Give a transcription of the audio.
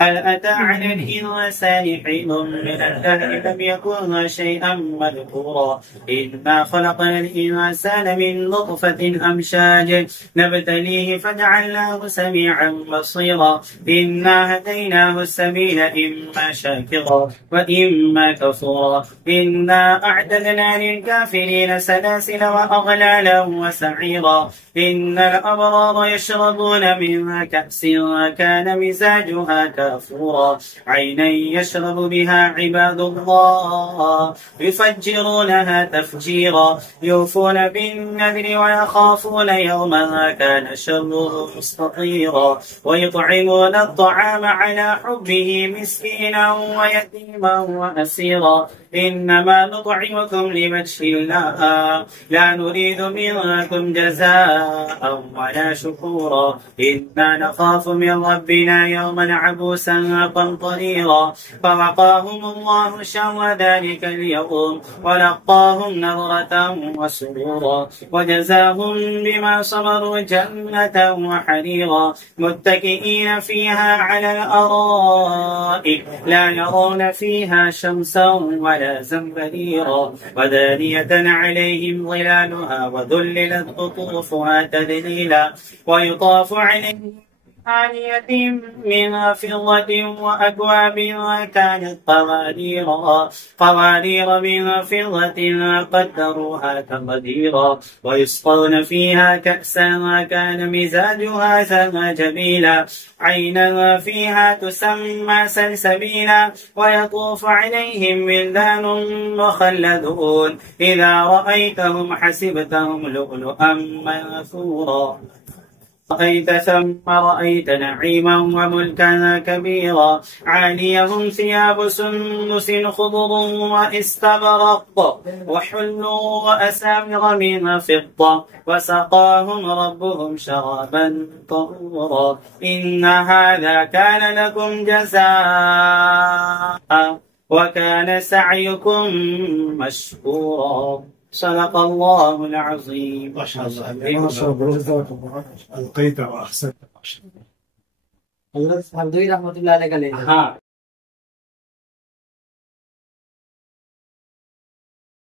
هل أتى على الإنسان حين من الدهر لم يكن شيئا مذكورا إنا خلقنا الإنسان من نطفة أمشاج نبتليه فجعلناه سميعا بصيرا إنا هديناه السبيل إما شاكرا وإما كفورا إنا أعتدنا للكافرين سلاسل وأغلالا وسعيرا إن الأبرار يشربون من كأس كان مزاجها كافورا عينا يشرب بها عباد الله يفجرونها تفجيرا يوفون بالنذر ويخافون يوما كان شره مستطيرا ويطعمون الطعام على حبه مسكينا ويتيما وأسيرا إنما نطعمكم لوجه الله لا نريد منكم جزاء ولا شكورا إنا نخاف من ربنا يوما عبوسا قمطريرا فوقاهم الله شر ذلك اليوم ولقاهم نظرة وسرورا وجزاهم بما صبروا جنة وحريرا متكئين فيها على الأرائك لا يرون فيها شمسا ولا زمهريرا ودانية عليهم ظلالها وذللت قطوفها تذليلا ويطاف عليهم آنية من فضة وأكواب كانت قوارير من فضة قدروها تقديرا ويسقون فيها كأسا كان مزاجها زنجبيلا عينا فيها تسمى سلسبيلا ويطوف عليهم ولدان مخلدون إذا رأيتهم حسبتهم لؤلؤا منثورا رأيت ثم رأيت نعيما وملكا كبيرا عاليهم ثياب سندس خضر واستبرق وحلوا وأسامر من فضة وسقاهم ربهم شرابا طهورا إن هذا كان لكم جزاء وكان سعيكم مشكورا صدق الله العظيم. ما شاء الله ألقيت وأحسنت. حضرت رحمة الله عليه.